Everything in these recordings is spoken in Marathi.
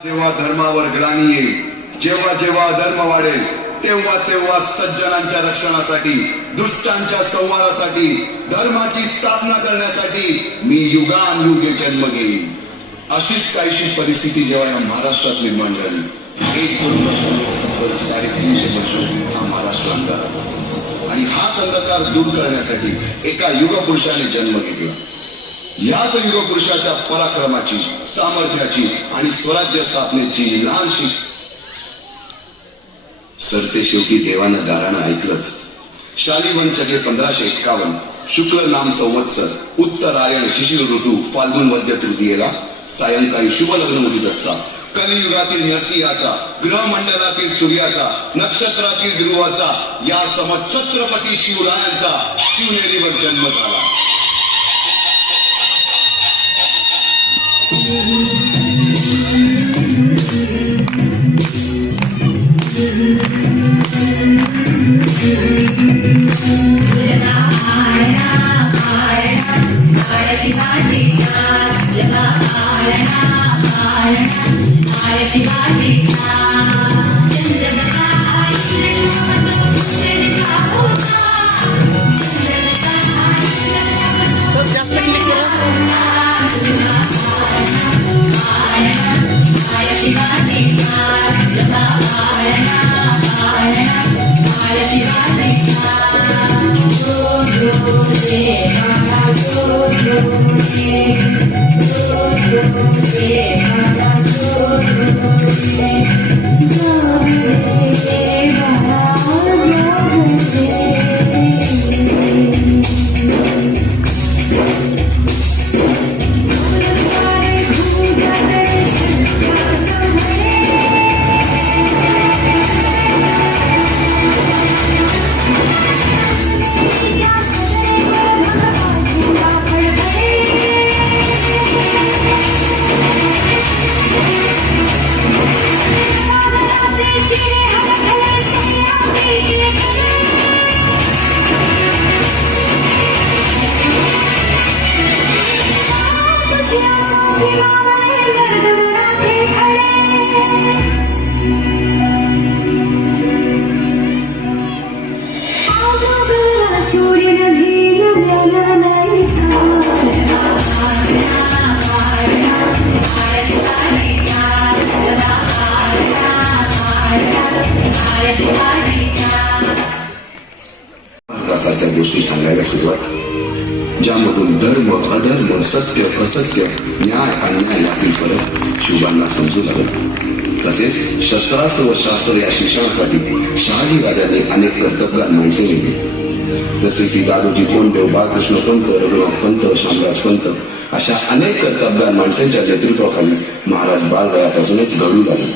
जेव्हा धर्मावर ग्लानी येईल, जेव्हा जेव्हा धर्म वाढेल, तेव्हा तेव्हा सज्जनांच्या रक्षणासाठी, दुष्टांच्या संहारासाठी, धर्माची स्थापना करण्यासाठी मी युगानुयुगे जन्म घेईन. अशीच काहीशी परिस्थिती जेव्हा या महाराष्ट्रात निर्माण झाली, 1-2 वर्षांनंतर 350 वर्ष हा महाराष्ट्र अंधारात होता आणि हाच अंधकार दूर करण्यासाठी एका युगपुरुषाने जन्म घेतला. याच युगपुरुषाच्या पराक्रमाची, सामर्थ्याची आणि स्वराज्य स्थापनेची लहानशी सरते शेवटी देवानं दारानं ऐकलंच. शालिवन शके 1551 शुक्ल नाम संवत्सर उत्तरायण शिशिर ऋतू फाल्गुन मध्य तृतीयेला सायंकाळी शुभ लग्न उठत असता कलियुगातील नरसिंहाचा, ग्रहमंडलातील सूर्याचा, नक्षत्रातील ध्रुवाचा, या सम छत्रपती शिवरायांचा शिवनेरीवर जन्म झाला. सारख्या गोष्टी सांगायला सुरुवात, ज्यामधून धर्म अधर्म, सत्य असत्य, न्याय अन्याय यातील फरक शिवबांना समजू लागला. तसेच शस्त्रास्त्र व शास्त्र या शिक्षणासाठी शहाजी राजाने अनेक कर्तबगार माणसे नेमली. जसे की दादोजी कोंडदेव, बाळकृष्ण पंत, रघुनाथ पंत, शामराज पंत अशा अनेक कर्तबगार माणसांच्या नेतृत्वाखाली महाराज बालवयापासूनच घडू लागले.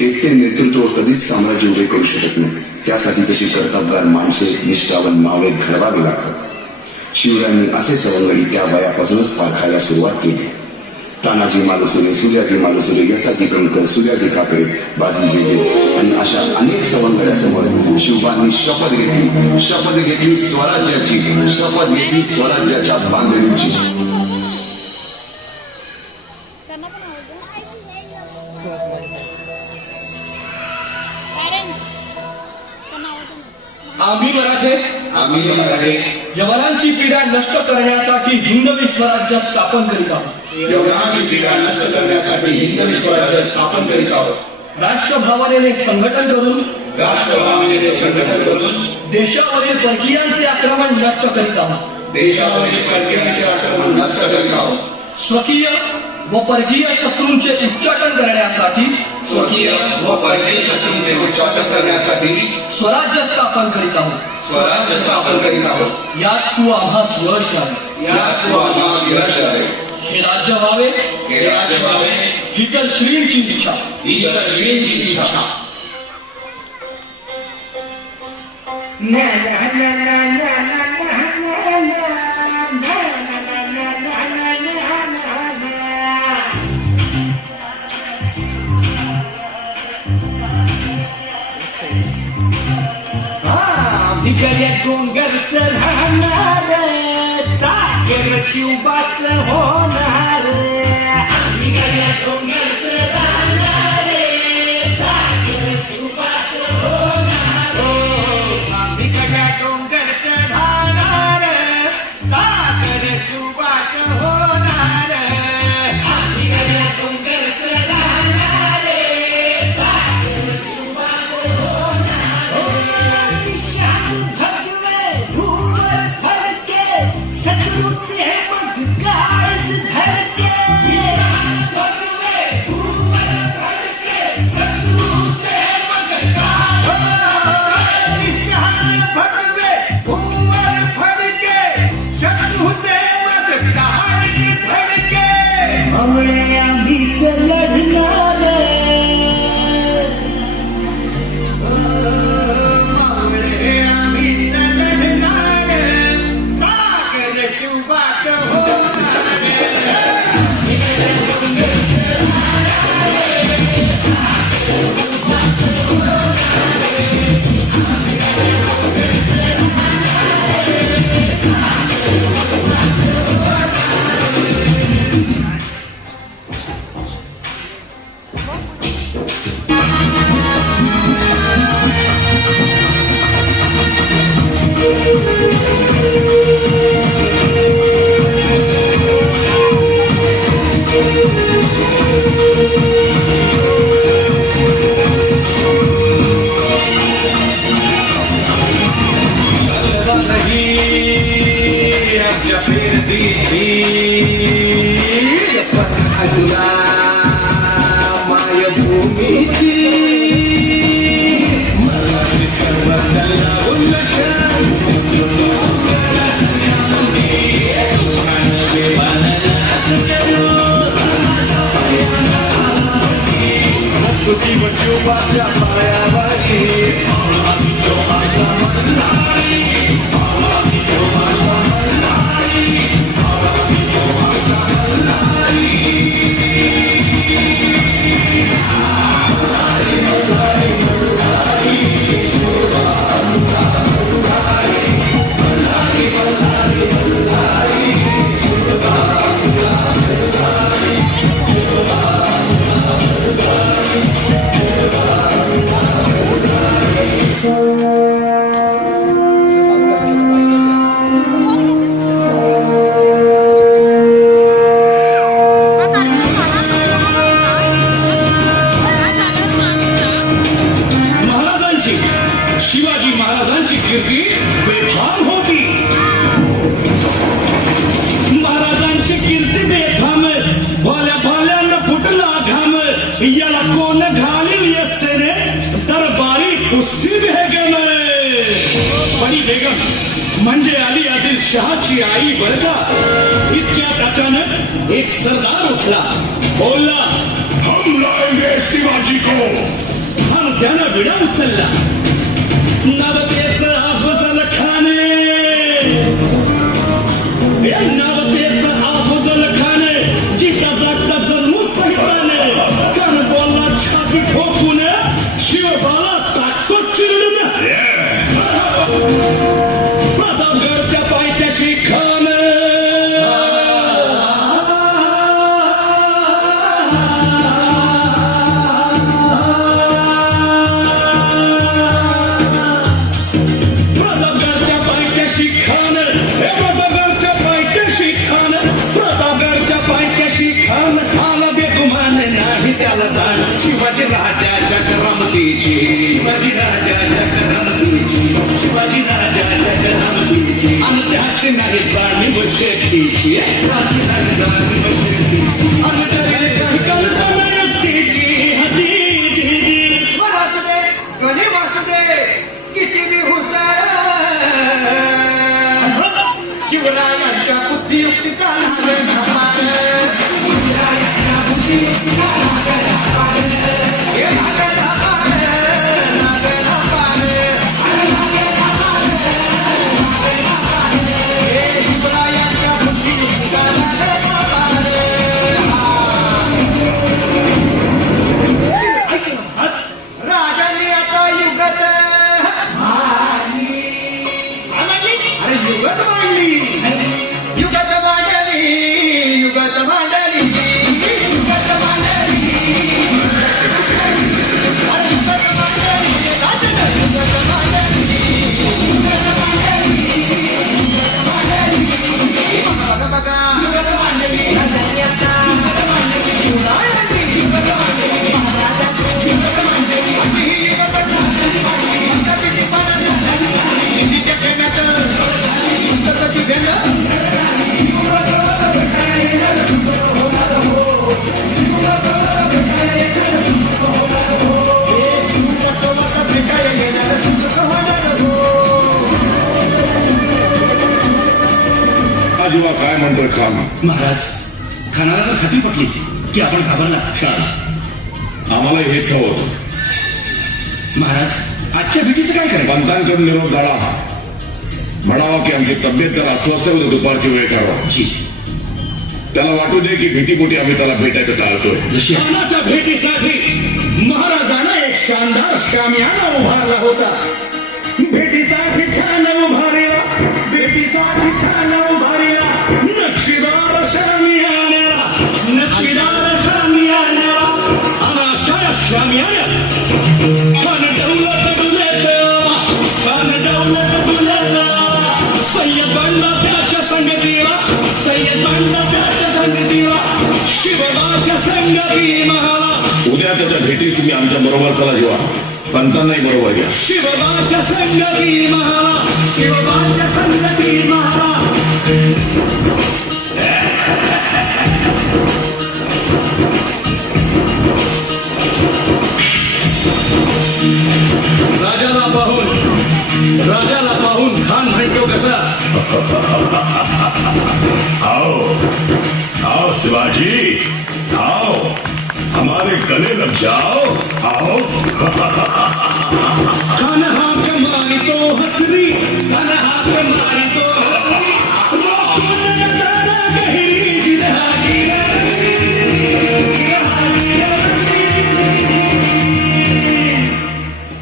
एकटे नेतृत्व कधीच साम्राज्य उभे करू शकत नाही. त्यासाठी तशी कर्तबगार माणसे, निष्ठावान मावळे घडवावे लागतात. शिवरायांनी असे सवंगडी त्या वयापासूनच पारखायला सुरुवात केली. तानाजी मालुसरे, सूर्याजी मालुसरे, यसाजी कंकर, सूर्याजी काकडे, बाजी जेजे आणि अशा अनेक सवंगड्यासमोर शिवबांनी शपथ घेतली स्वराज्याची, शपथ घेतली स्वराज्याच्या बांधणीची. आम्ही मराठे यवनांची पीडा नष्ट करण्यासाठी हिंदवी स्वराज्य स्थापन करीत आहोत. यवनांची पीडा नष्ट करण्यासाठी हिंदवी स्वराज्य स्थापन करीत आहोत. राष्ट्रभावनेने संघटन करून देशावरील परकीयांचे आक्रमण नष्ट करीत आहोत. स्वकीय व परकीय शत्रूंचे उच्चाटन करण्यासाठी स्वकीय व परकीय शत्रूंचे उच्चाटन करण्यासाठी स्वराज्य स्थापन करीत आहोत. स्वराज्य स्थापन करीत आहोत. यात तू आम्हास यश द्यावे. यात तू आम्हास यश द्यावे. हे राज्य व्हावे हे राज्य व्हावे ही तर श्रींची इच्छा. ही तर श्रींची इच्छा. भिकल्या डोंगरचं राहणार चाकर शिवबाच होणार. भिकल्या डोंगरचं राहणार चाकर शिवबाच होणार. भिकल्या डोंगरचं राहणार चाकर शिवबाच होणार. भिकल्या डोंगरचं राहणार चाकर शिवबाच होणार. भगवे भूवर फडके शत्रूचे मग काळच धरके. भगवे भूवर फडके शत्रूचे मग भगवे भूवर फडके शत्रूचे मग काळच धरके. अवळे आम्हीच लढणार. शिवाजी महाराजांची कीर्ती बेफाम होती. महाराजांची कीर्ती बेफाम भोल्या भाल्यानं फुटला घाम. याला कोण घालील यस्सेने दरबारी कुस्ती बेगम. बडी बेगम म्हणजे अली आदिल शहाची आई बरं का. इतक्यात अचानक एक सरदार उठला, बोलला, हम लाएंगे शिवाजी को. आणि त्यानं विडा उचलला. नवतेचं अफजल खाने, या नवतेचं अफजल खाने जिता जागता जन्मू सहिताने कान बोलला छाती ठोकून शिवबाला टाकतो चिरडून. प्रतापगडच्या पायथ्याशी खान शिवाजी राजाच्या करामतीची, शिवाजी राजाच्या करामतीची, शिवाजी राजाच्या करामतीची. आणि त्याची नाही जाणीव शेतीची, त्याची नाही जाणीव शेतीची. आणि त्याची काही कल्पना युक्तीची. युक्तीचा नाग ढापार शिवरायांच्या बुद्धी युक्तीचा नाग ढापार हे नाग ढापार नाग ढापार अरे नाग ढापार नाग ढापार हे शिवरायांच्या बुद्धी युक्तीचा नाग ढापार राजांनी आता युगत अरे युगत मांडली युगत मांडली युगत मांडली युगत मांडली अरे युगत मांडली राजानं युगत मांडली युगत मांडली युगत मांडली बघा बघा युगत मांडली राजांनी आता युगत मांडली शिवरायांनी युगत मांडली महाराजांनी युगत मांडली अशी ही युगत मांडली मंदाकिनी पाण्यात कितीच्या खेळण्यात युगताची घेणं आजीबा काय म्हणतोय खान? महाराज खानाला तर खात्री पटली की आपण घाबरला. छान, आम्हाला हेच हवं होतं. महाराज आजच्या भीतीचं काय करायचं? पंतांकडून निरोप झाला, म्हणावा की आमची तब्येत जर अस्वस्थ होती, दुपारची वेळ करावा. जी त्याला वाटू दे की भीतीपोटी आम्ही त्याला भेटायचं टाळतोय. जशी खानाच्या भेटीसाठी महाराजांना एक शानदार शामियाना उभारला होता. भेटीसाठी छान उभारला, भेटीसाठी छान उभारला नक्षीदार शामियाना, नक्षीदार शामियाना. अनाशा शामियाना खान दौलत डुलेला, खान दौलत डुलेला. सय्यद बनला त्याच्या संगतीला, सय्यद बनला त्याच्या संगतीला, शिवबाच्या संगती महाला. उद्या त्याच्या भेटीस तुम्ही आमच्या बरोबर चला जेव्हा, पंतांनाही बरोबर घ्या. शिवबाच्या संगती महाला, शिवबाच्या संगती महाला. राजाला पाहून खान म्हणतो कसा? आओ आओ शिवाजी, आओ हमारे गले लग जाओ, आओ. खान हाक मारितो हसरी, खान हाक मारितो हसरी. रोखून नजारा गहिरी गिरहागी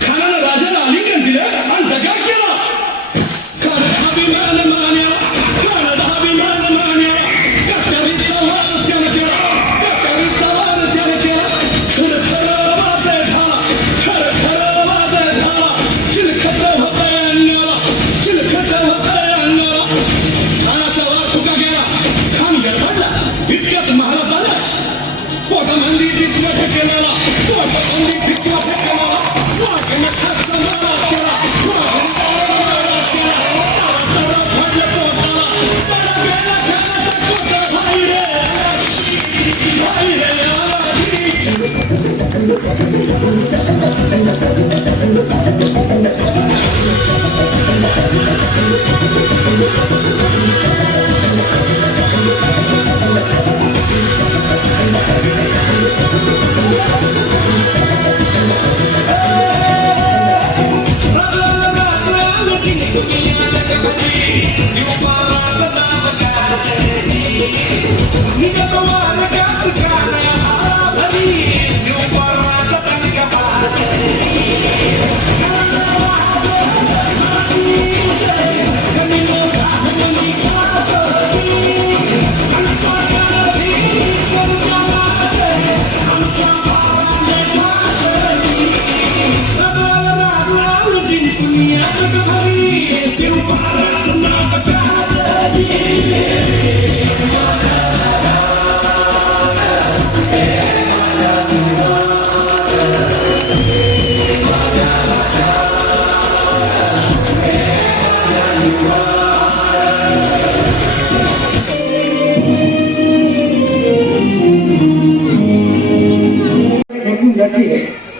खानानं राजाला आलिंगन दिलं आणि दगा केला. खान अभिमान मान्या, खान अभिमान मान्या. कटरीचा वार त्यानं केला, कटरीचा वार त्यानं केला. खर खर वाजय झाला, खर खर वाजय झाला. चिलखत होतंय अंगाला, चिलखत होतंय अंगाला. खानाचा वार फुका गेला, खान गडबडला. इतक्यात महाराज आला. पोटामंदी टिचल्या फेकेला, पोटामंदी टिचल्या फेकेला. वाघानं खाचा मारा केला, वाघानं खाचा मारा केला. तारा फाडलं पोटाला, तारा गेला खानाचा कोटा. भाई रे, भाई रे, आवाजी.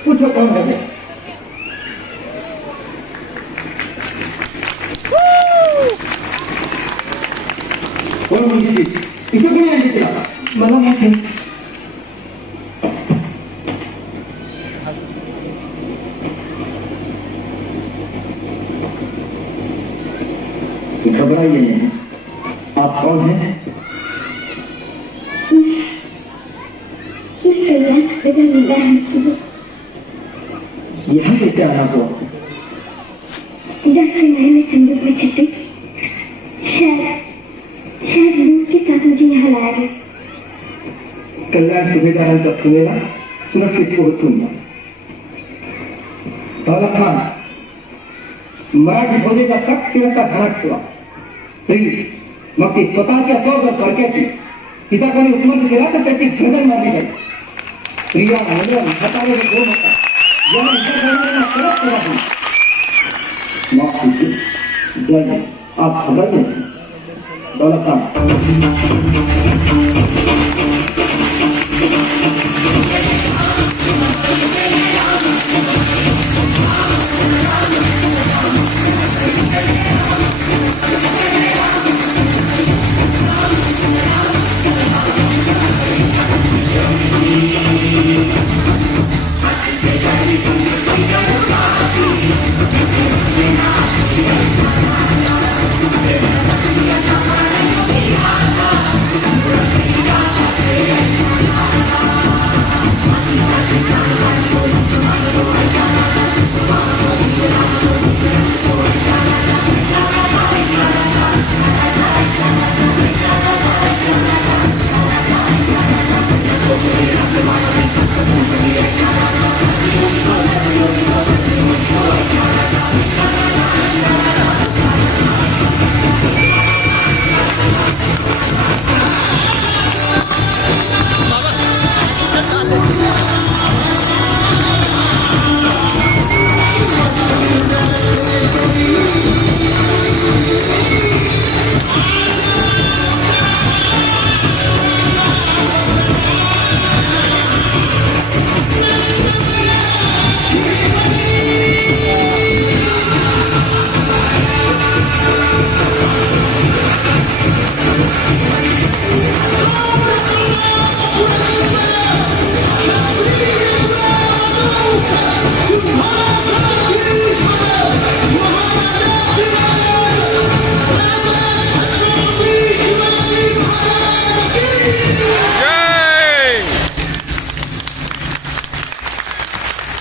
कुठं कोण कोण मुलगी ती? इथे कोणी आणली तिला? मला माहिती घबराइए नहीं। आप कौन हैं? यहाँ पे क्या आना हुआ? जब से मैंने संदूक में छपी शायद लूट के साथ मुझे यहाँ लाया गया। कल्याण सुभेदारांचा सुनेला सुरक्षित पोहोचून दौलत खान मराठी भोजेचा तक्त्याचा धडक ठेवा प्लीज. मग ती स्वतःच्या जर परक्याची तिचा कोणी उपमत केला तर त्याची गर्दन मारली जाईल. प्रिया मुलं हाताने दोन होता याला विचार करत राहू. मग तुझी जय आप घबराइए नहीं. दौलत खान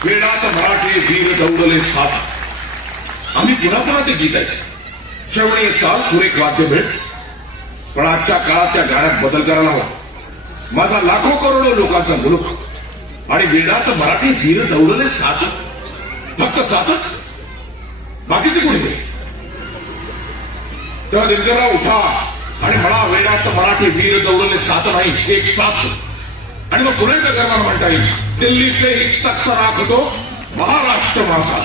वेडात मराठी वीर दौडले साथ. आम्ही पुन्हा पुन्हा ते गीत आहे. श्रवणीय चाल सुरेख वाद्य भेट. पण आजच्या काळात त्या गाण्यात बदल करायला हवा. माझा लाखो करोडो लोकांचा मुलूक आणि वेडात मराठी वीर दौडले साथ. फक्त साथच, बाकीचे कोणी नाही. तेव्हा दिनकरराव उठा आणि म्हणा वेडात मराठी वीर दौडले साथ नाही, एक साथ. आणि मग पुढे गर्वानं म्हणता येईल दिल्लीचे ही तख्त राखतो महाराष्ट्र माझा.